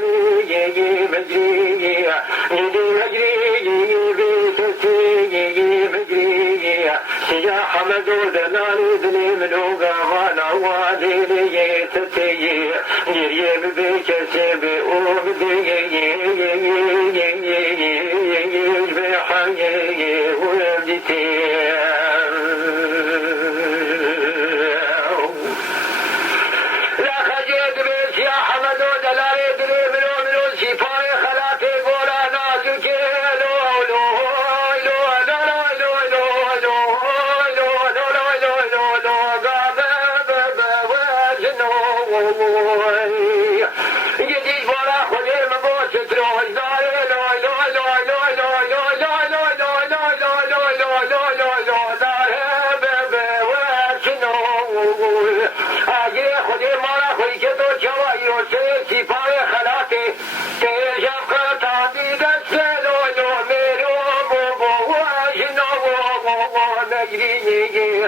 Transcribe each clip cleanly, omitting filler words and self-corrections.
دلالي مجري يدي مجري بيتي مجري يا حمد دلالي دلي ملوغا وانا والي تتي يريب بكسي بأوبدي بحي ولدتي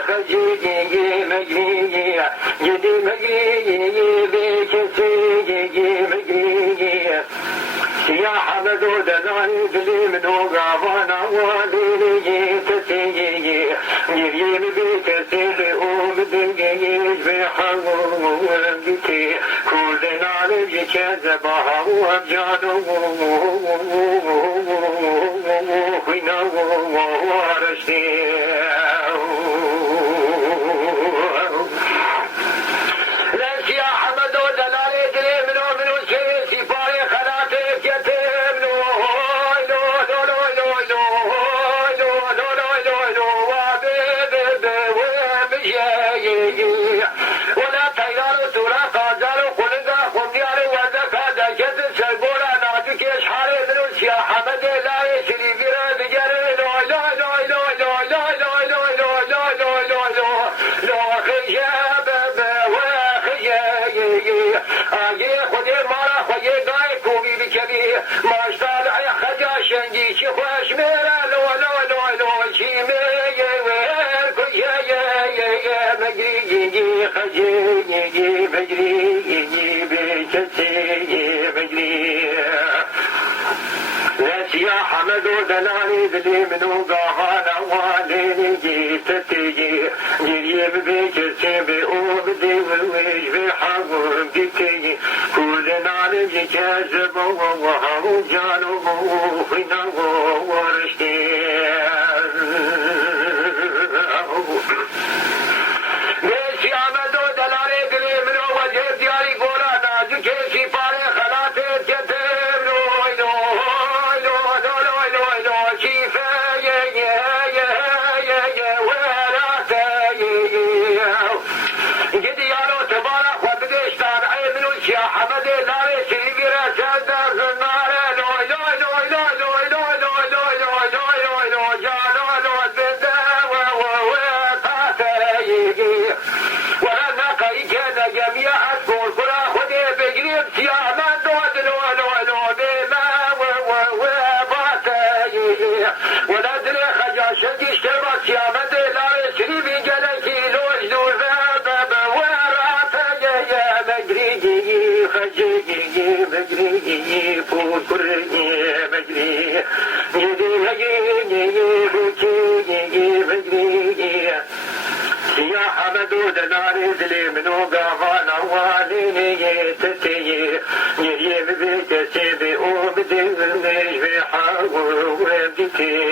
خجيجي مجري جدي مجري بكسي مجري يا حمد دلالي دلي منو غابانا والي تسيجي يريم بكسي بأوبدي بحمو بكي كل نالي كذبها وابجانو وينا ورشتي خجيجي بجري بكسي بجري يا حمد دلالي دلي منو قاهانا والي تتيجي جريب بكسي بأوبدي ويش بحضر بكي كل نالي كذب وهو جانو وفينا ورشتي مجري فوتر مجري يدي مجري بكي مجري يا حمد دلالي دلي منو قافانا والي تتي يريم بكسي بأوبدي ويش بحاول وبكي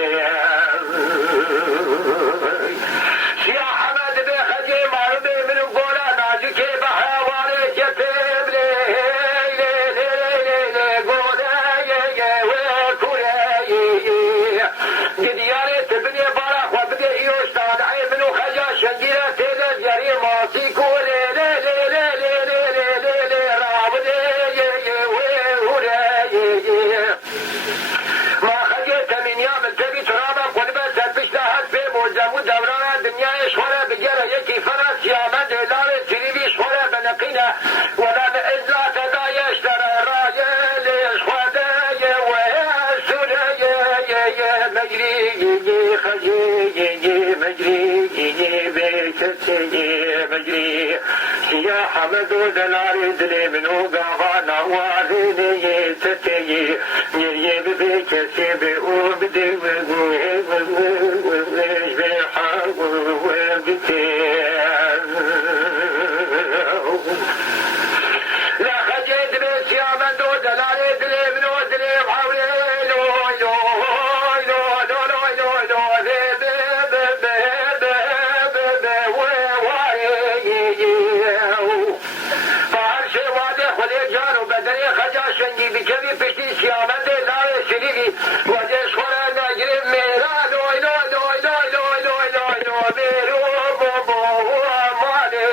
يا حمد بخجي معلومي منو قولا ناجكي بحوالي جتب ولا بإذا كذا يشترى راجل يشخدي ويسر مجري خجيجي مجري بكسي مجري يا حمد دلاري دلي منو قافانا وعليني تتي يريب بكسي بأوبدي لا خجيت بس يا من دو دلاري دلي منو دلي بحولي شنجي بكبي بشتي سيامة لا يسريني وجه شورا نجري ميرا لوي لوي لوي لوي لوي لوي لوي لوي بيرو بوبو مالي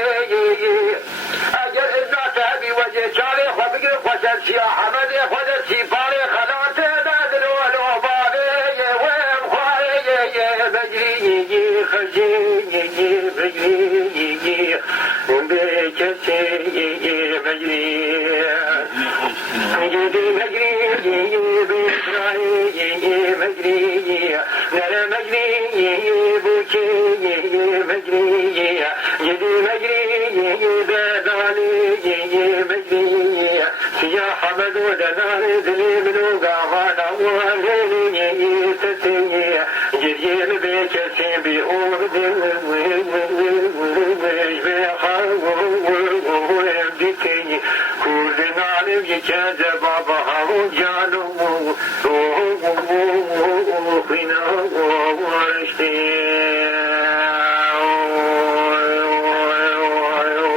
اجل اذا تهبي وجه شاري خبقي خوشن سيا حمدي خوشن سيباري خلاتي نادلو لو بابي ويم خواهي بجري خجي بجري بكسي بجري مجري مجري بإسرائيل مجري نرى مجري بوكي مجري يدي مجري بدالي مجري سياح مدود نار دلي منو قافانا وغيري تتي جري بكسي بأورد كل نعلم يكاد بابها وجعله روحنا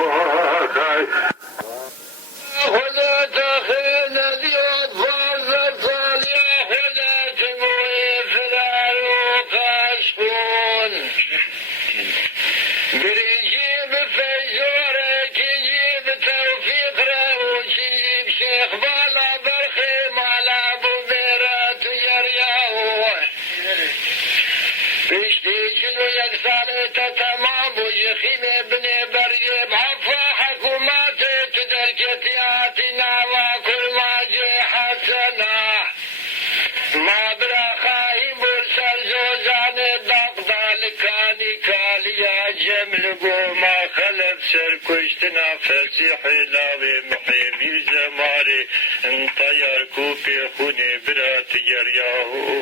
واشتياء ولا تخينا اليوم فاز صالح ولا تموي فرار وقاشفون بريجيب فيزورك يجيب توفيق راوش يجيب شيخ بالا برخيم على ابو بيرات يرياو بيشتيجن ويكسال تتمام ويخيم ابن بريب عفا حكومات تدركتياتنا وكل ما جي حسنا ما برخاي مرسل زوزان دقدال كاني كاليا جمل ما خلف سر كشتنا فسيح لاوي محيمي زماري انطير كوبي خوني برات يرياهو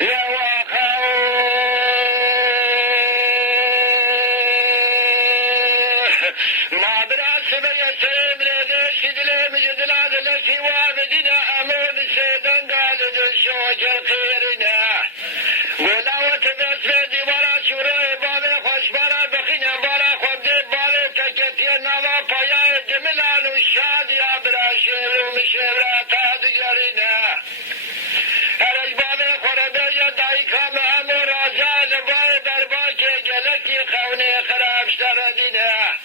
يا واخاو ما براس بيسر بردش دلي مجدلا دلسي وابدنا امون سيدن قال دشوج الخيرنا ولاوت بس بدي ورا شوري بالي خوش برا بخينا برا خدي بالي تكتي نوا بايا جملان وشاد يا براشير ومشيرا تادجرنا هرج بالي خربي دايكا مامو رازال باي درباكي جلكي خوني خراب شتردنا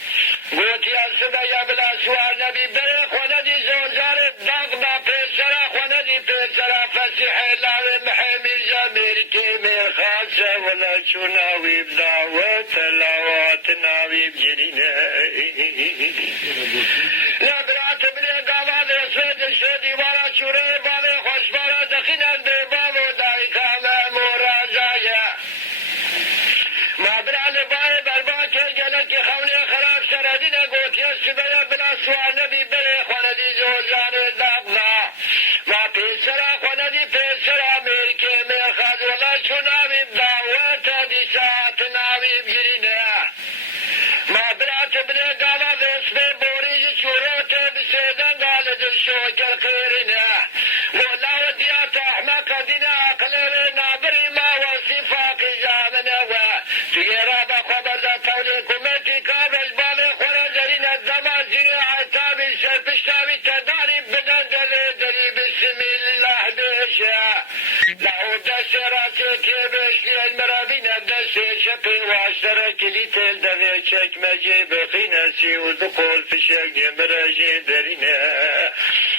قلت يا سبيا بلا سوار نبي بريخ وندي زوزار دقنا بيسرا وندي بيسرا فسيح الله محمي زمير كيمير خاصة ولا شناوي بدعوة تلاوات ناوي بجرينا لا برات بني قواد رسد الشدي ورا شوري بالي خوش برا دخينا بباب ودايكا مامورا زايا ما برال باي برباكي جلكي خوني خراب سردين قوت يسبيا بلا سوال نبي بري خوندي زوزان دقنا ما بيسرا خوندي بيسرا ميركي ميخاد ولا شناوي بدعوة دي ساعت ناوي بجرينا ما برات بني قواد اسمي بوريج شوروت بسيدان قال دلشوك الخيرنا ولا وديات احمق دينا اقلرنا بري ما وصفاق زامنا تيرا بخبر تولي كوميتي كابل بالي خرزرين الزمان زي عتابي سربشتاوي تداري بدن دلي بسم الله بيشا لو دس راسي كيبش لي المرابين دس شبي واشترك لي تل دفي تشك مجي بخينسي ودخول في شك مراجي درينا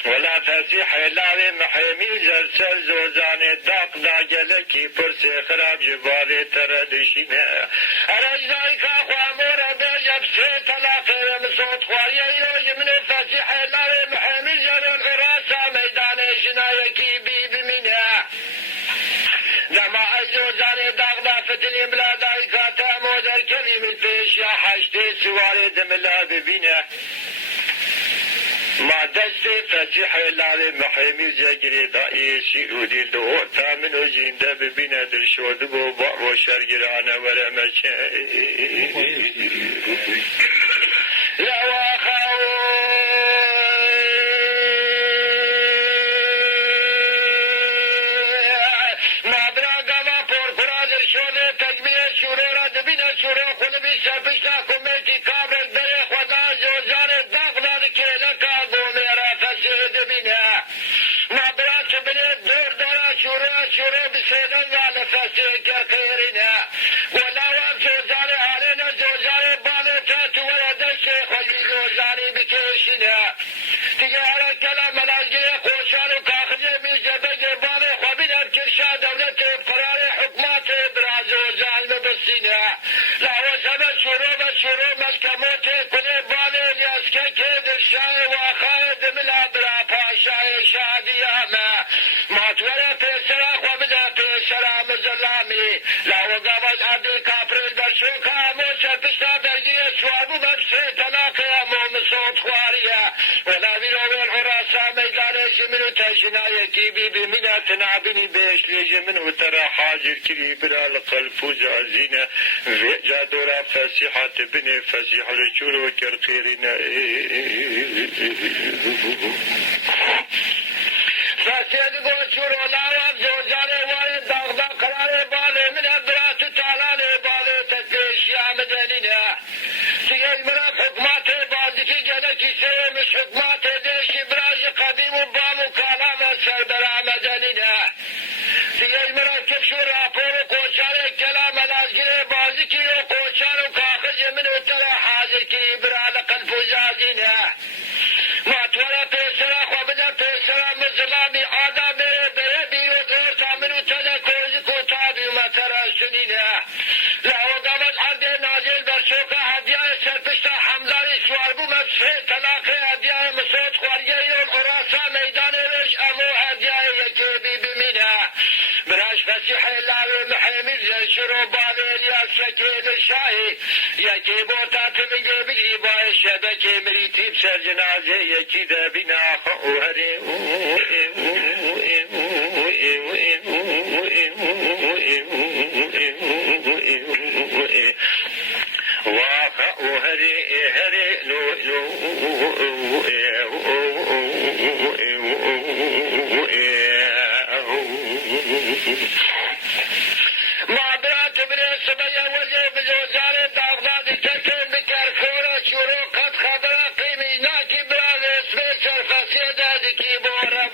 ولا فسيح لاوي محمي زرسل زوزاني داق داجلكي برسي خراب جبالي تردشينا رجلائك اخوة مورا بيجب سيت الاخر مصوت خواري يروج من فسيح لاوي محمي زرن غراسة ميدان جنايكي بيبي منها لما أزوزاني داق دا فتلي ملا دايكا تامو در كلمة بلا ببینه ما دست فتح لعب محمی زگری دایی سیرودی دو تامن و زنده ببینه در شده بو با و شرگرانه ورمه چه لوا خواهو ما براغا ما پرکرا در شده تجمیه شوره را دبینه شوره خود بی سرپشتا کمیتی کابرک بره خدا زوزار داغداد که لکا گومیرا فسیر دبینه ما برا چه بینه دور دارا شوره بسیدن والا فسیر کرخیرینه ولاوام زوزار حالینه زوزار باله تا توره دست خوزی زوزاری بکشینه دیگه هر کلا ملازگی خوشان و کاخجه میزه بگه باله خوابینم کرشا دولت قرار حکمات براز و زالم بسینه لاوز همه شروع مسکموت کنه باله لیاسکه که درشای واخای دملا برا پاشای شادی همه ماتوره پیسرا خوابده پیسرا مزلامی لاو گواز عبدی کافرین برشوکا همو سرپشتا برگیه سواربو مبسه طلاقه همو مسود خواریه ولاوی روین حراسا میدانه جمنو تجنا یکی بی منه تنابینی بیشلی جمنو ترا حاضر کری برا القلب زازینه ویجا دورا فسیحات بني فسيح لشورو كرخيرنا فسيد قول شورو لاوام زوزاني واري داغدا قراري بالي من ابرات تعالاني بالي تدبيش يا مدنينا سيد مراب حكماتي بازكي جنكي سيد مش حكماتي ديشي براج قديم وبام وكالام سربرا مدنينا سيد مراب كبشو رابورو قوشاري كلام الازقري بازكي وقوشارو كاخج من وترى حاضر كي برا لقلب وزازينه ما تورا بيسرا خوابدا بيسرا مزلامي آدم بره بيو دور تامن وترى كوزكو تابي وما ترى سنينه لا وقامت عرض نازل برشوكا هديان سرپشتا حمداري سواربو مبسه تلاقي هديان مسود خواريه والقراسا ميدان ويش امو هديان يكيبي بمنها براش فسيح الله محمد زنشرو بالي الياس شكيد الشاهي يكي بوتا تمنجي بقري باي شبكي مريتي بسر جنازي يكي دابنا خوهري وهري هري ما برات من السبيا وجه بزوزار داغداد تكن بكركورة شروع قد خبرا قيمي ناكي براد اسمي سرفاسية دادكي بورا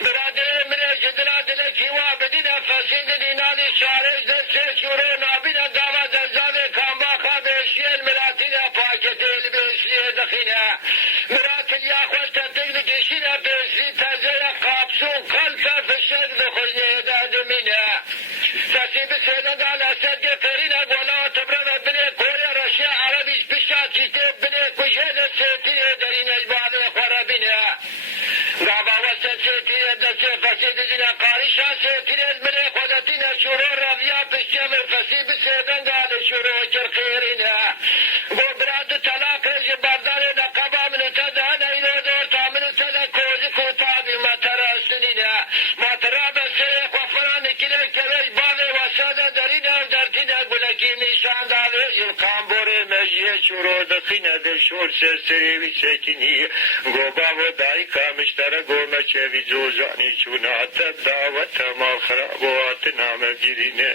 برادر من الجدرات لكي وابدنا فاسيد دينالي شارج دسي شروع نابنا داوا دزاوي كامباخا بيشي الملاتينا باكتي البيشي دخينا مرات الياخوش تتقل كيشينا بيشي تزيا قابسون قلتا فشد دخلني داد منها تسيب السيدة على سد فرينا قولا تبرد بني كوريا رشيا عربيش بشا تيتب بني كوشيد السيتي درين اجباد خرابينها غابا وسط سيتي دسي فسيد زينا قارشا سيتي بني خودتنا شروع رضيا بشيم الفسيب السيدة على شروع كرخيرنا وبراد طلاق رجي بردار نقابا من تدهنا إلو دور تامن تدى كوزي كوتابي ما ترى سنينا ما ترى بسيق وفران كده كبير بالي وسادة درينا ودرتنا قلقي نشان دالي القنبور مجيه شروع دخينا در شور سرسري بسكيني قوبا ودايكا مشترى قوما شوي زوزاني شونا تداوة ما خرابواتنا مجرنا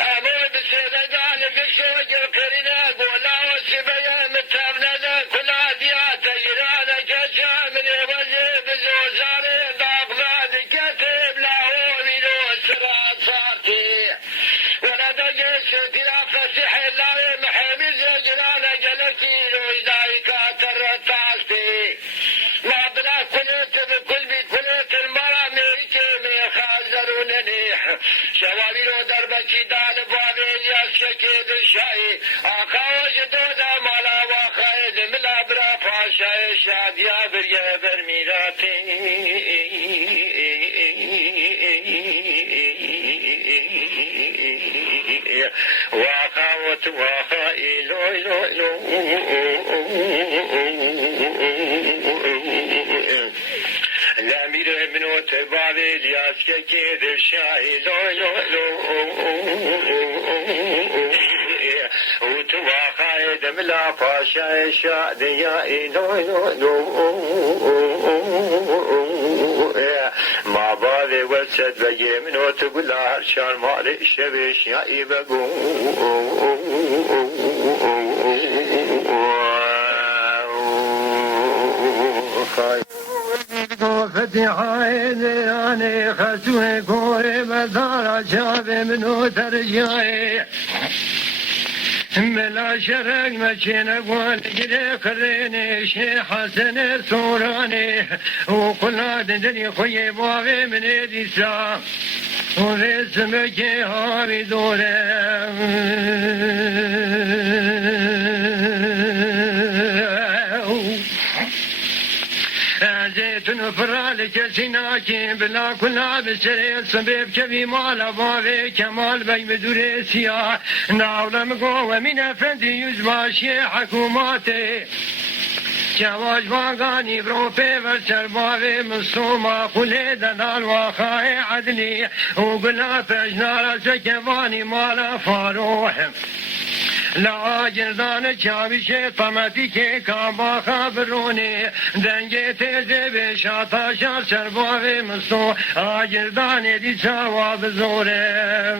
أمور بسيدة قال بشو جرقرنا قولا وسبيا متابنا كل عديات جرانا كشا من وزي بزوزاني داغداد كتب له بلو سرا صارتي ولدا جيش تلا فسيح الله محمد جرانا جلتي لو إدايكا ترتاستي ما بلا كلت بكل بكلت المرا ميركي ميخازرونني شوابي لو دربكي دان بابي يسكي بالشاي آقاوش دودا مالا وخايد ملا برا پاشاي شاديا بريا برميراتي وخاوت وخائي لوي لوي الأمير منو تبالي الياس كيد الشاي لوي لوي وتواخاي دملا باشا شاديا لوي ما بالي وسد بقي منو تقول لها هرشان مالي شبش يا إبقو فتحاين أنا خسوي كوري مدار شاب منو ترجعي ملا شرق مشين أقوال جري خريني شي حسن صوراني وقلنا دني خوي بابي من إديسا ورسمك هاري دوري زيتون فرالك سيناكي بلا كنا بسري سبب كبي مال بابي كمال بي بدوري سيا ناولم قوة من أفندي يزباشي حكوماتي جواج واغاني بروبي وسر بابي مصومة خلي دنال وخاي عدلي وقلنا فجنا سكباني مالا فاروح لا جردان چاویشه طمتی که کابا خبرونه دنگه تیزه به شاتا شار سرباوی مستو آجردان دی چاوا بزوره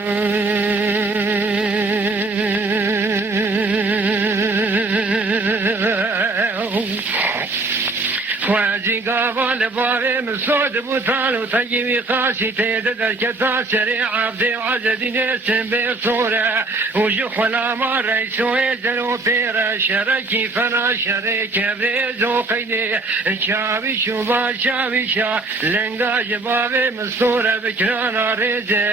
خوازی قابل بابي مسود بوتالو تجيبي قاسي تيدر كتا سريع عبدي وعزدين اسم بصورة وجو خلاما ريسو يزلو بيرا شركي فنا شريك بريزو قيدي شابي شوبا شابي شا لنقاج بابي مصورة بكرانا ريزي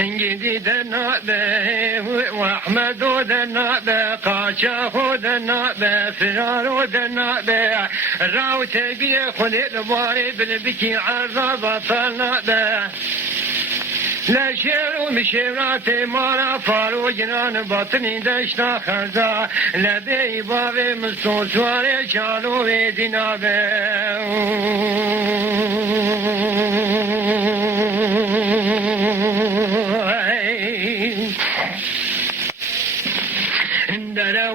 انجدي دنابه واحمد دنابه قاشا دنابه فرار دنابه راوت بي خلي الباري بالبكي عرضه طنابه لا شير ومشيراتي مارا فارو جنان باطني دشتا خرزا لبي بابي مستور سواري شالو دينابه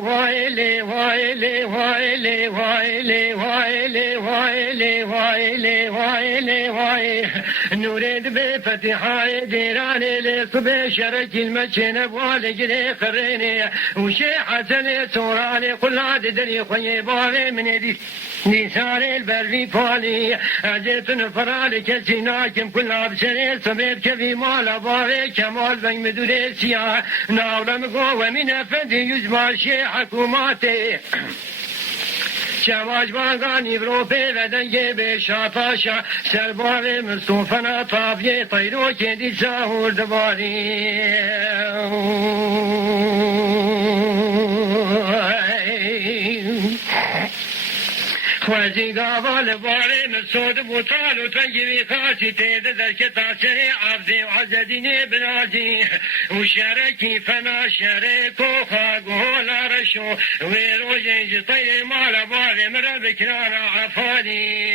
وايلي وايلي وايلي وايلي وايلي وايلي وايلي وايلي وايلي نريد بفتحاي ديراني لصبي شرك المشين بوالي جري خريني وشي حسن سوراني قل عاد دري خوي باري من دي نساري البري فالي أجيت نفرالي كسيناكم كل عبسري صبيب كفي مال باري كمال بين مدوري سيا ناولم قوة من أفندي يزبار شي حكوماتي شواج باغاني بروبي ودنجي بشاطاشا سرباري مصطفنا طافي طيرو كدي ساهور دباري خوازي قابل باري مسود بوطالو تنجي خاسي تيدر كتاسي عبدي وعزديني بلادي وشاركي فنا شاركو خاقو لا رشو ويرو جيج طي مال باري مربك نارا عفاني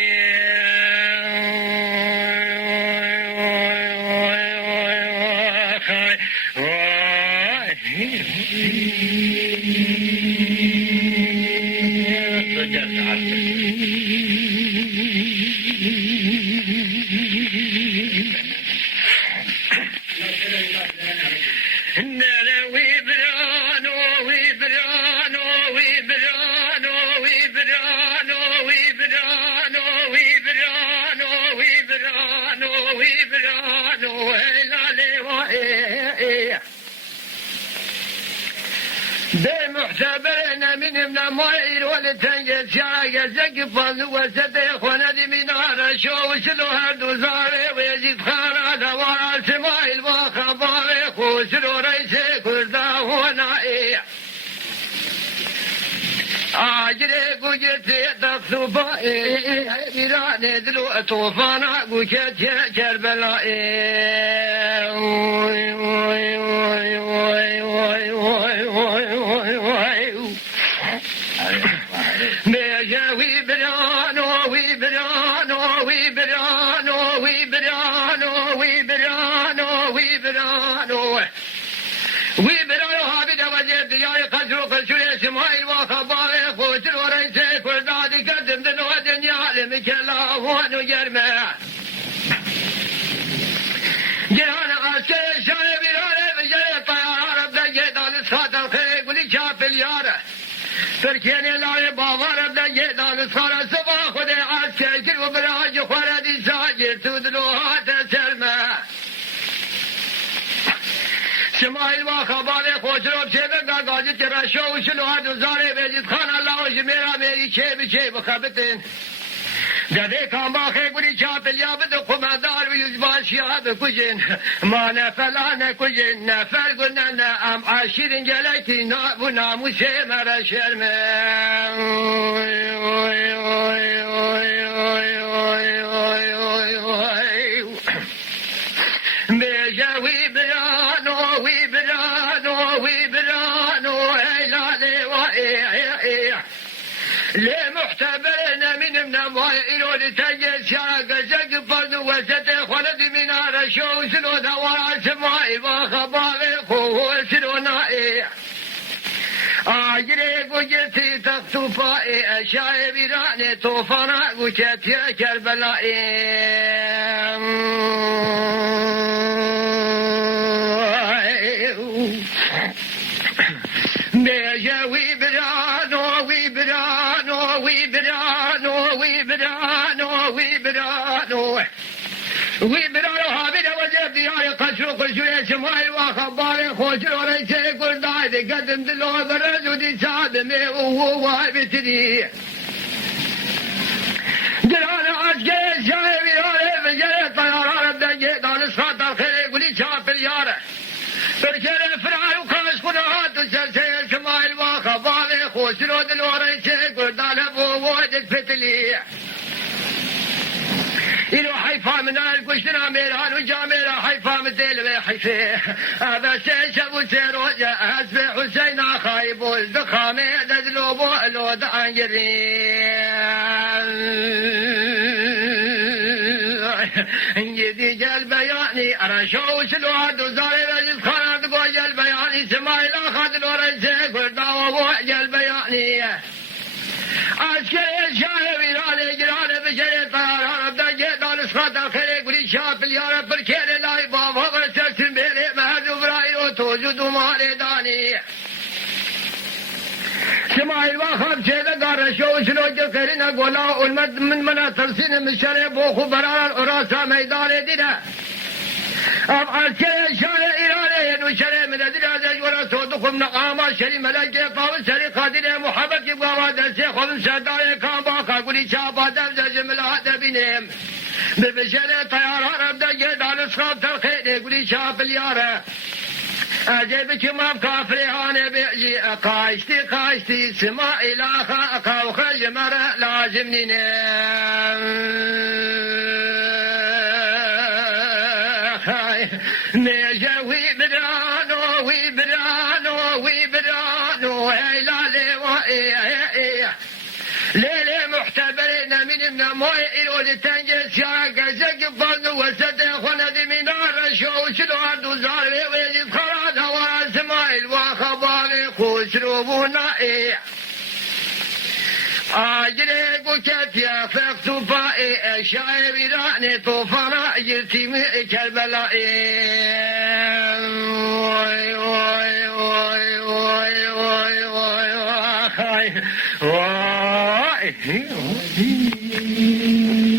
بمحتبرنا من مايل ولتنجل شاقة زقفا وسدي خوندي منار شو وشلو هردو زاري ويزيد خانا دوار سمايل وخباري خوشلو ريسي كردا هونائي آجري قجرتي تقصو طوفان بيران دلو طوفان وكت كربلاء جهان عسكري شاري بيرانه بجري طيارة بدأ جيدان الصادر خير قولي شاف اليارة تركيني لاي بابار بدأ جيدان الصادر سبا خدي عسكري كل وبراج خوردي ساجر تودلوها تسلمه شمائل وخبالي خوشرو بشيبه قاقاجي ترشو وشلوها دوزاري بيجيت خان الله وشميرا بيجي شيب خبتين جدي كان باخي قولي شاب اليابد قمدار ويزبان شياب كجن ما نفلا نكجن نفر قلنا نعم عشرين جليتي ناموسي مرا شرمه بيجاوي برانو ويبرانو هيلالي وإيه لمحتبرنا من منوائل لتجس يا قزق فرد وستي خلد من رشو سنو دوار سمائل وخبالي خوه سنو نائي آجري قجتي تخطفائي أشاي براني طوفانا قجتي كربلائي بيجاوي برانو ويبرانو هابدا وجب دياري قشرو قشوري شمائل وخباري خوشر وريسي قل دايدي قدم دلو برزو دي سادمي وهو واي بتدي جرانا عسكري شايب ياري بجري طياران بدجي دان الصادر خيري قولي شاف اليارة بركري فرعان وكاش قناهات وسلسي شمائل وخباري خوشر دلو ريسي قل دالبو واجد فتلي إلو حيفا من القشنا ميران وجاميرا حيفا مثل بحيفي هذا سيشب سيروجا حسب حسين خايب الدخامي دزلوبو الود يدي جل بياني أنا شوش الوعد وزاري رجل خانات قوى جل بياني سمايل أخذ الوريسي قرداوة جل بياني عسكري شاهب إيراني جراني بشري طياران أبدا جيدان اسخات الخيري قولي شاف اليارة بركيري لاي بابا غرسل بيري مهدو براي وتوجد مالي داني شمائل واخب شيدا قارشو شنو جكرنا قولا المد من مناطر سين مشاري بوخو برارا الأراسا ميداني دينا عسكري شاهب إيراني ينو شري من الدرازج ورسودكم نقاما شري ملاجي قاول شري قادري محبك يبقى دسي خذ سرداري كان باقا قولي شابا دمزج ملاحظة بنيم ببشري طياران أبدا جيدان اسخاب تلخيني قولي شاب اليارة أجيبك ما بكافري هاني بيجي قايشتي سما إلاخا أقاوخ جمرة لازمني نجوي ويبرانو هيلالي وإيه ليلي محتبرين من موي إلو لتنجس يا قزق فرنو وسدي خلد من الرشو شلو عدو زاري ويجد خراد هوا سمايل وخباري خسرو بنائي آجري قكت يا فقت فائي شايب إيراني طوفانا جرتي كربلائي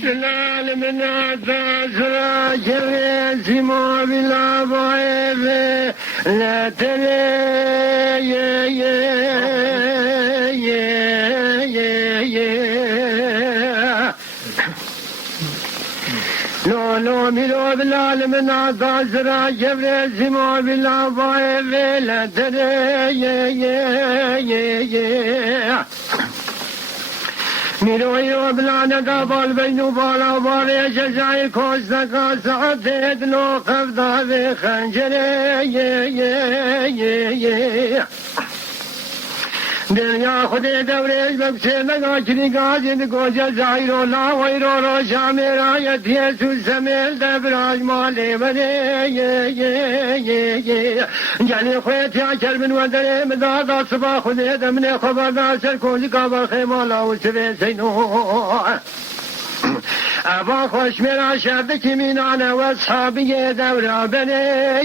جلال من عطاسرا جري سما بلا ضعيف لا تري لو ملو بلال من عطاسرا جري سما بلا ضعيف لا تري میروی و بلانه قبال بینو بالا بالا جزای کستکا ساعت دلو قفضا به خنجره دنیا خود دورش بکشه نگاه کلی گازید گوجه زایر و لاویر و روشا میرایت یسو سمیل دبراج مالی بده جانی خویت یا کربن و دره مدادا صبح خود دمنه خبردار سر کوزی کابر خیمالا و سوی سینو ابا خوش میرا شرد کمینانه و اصحابی دورا بنه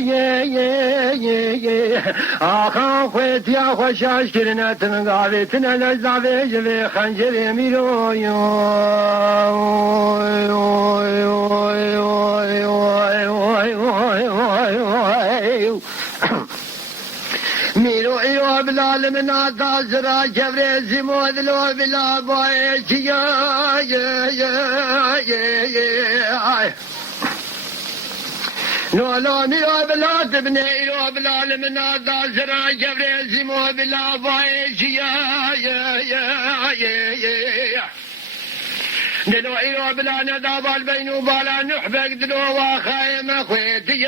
آخان خویت یا خوشاش کرنتن غاویتن لزاوی جوی خنجر میروی میروی و بلال من آتاز را جبر زمود لو بلا باید لولا میرو بلا تبنی ایرو بلال من آتاز را جبر زمود بلا باید دلو ایرو بلا ندابال بینو بالا نحبك دلو واخايم خويتي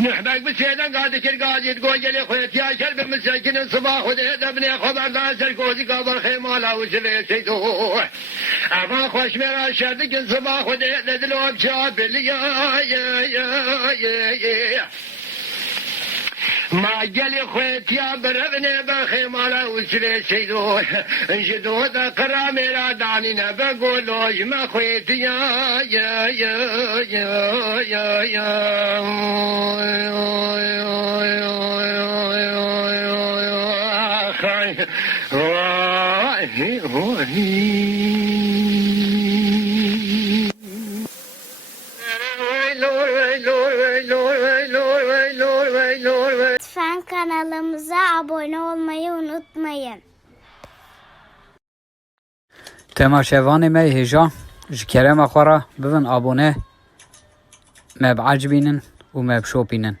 نحبك بسيدان قادك القاضي تقول جلي خويت يا شرب مساكن الصباح وديد ابني خبر داسر كوزي قبر خيمالا وسبي سيدو اما خوش مرا شردك الصباح وديد دلو بشاب ما جلي خويت يا بربني بخيمالا وسبي سيدو انشدو تقرا مرا دانينا بقولوش ما خويت Lütfen kanalımıza abone olmayı unutmayın. تماشاوان ما هجا جكرم أخورا بفن أبونه ما بعجبينن وما بشوبينن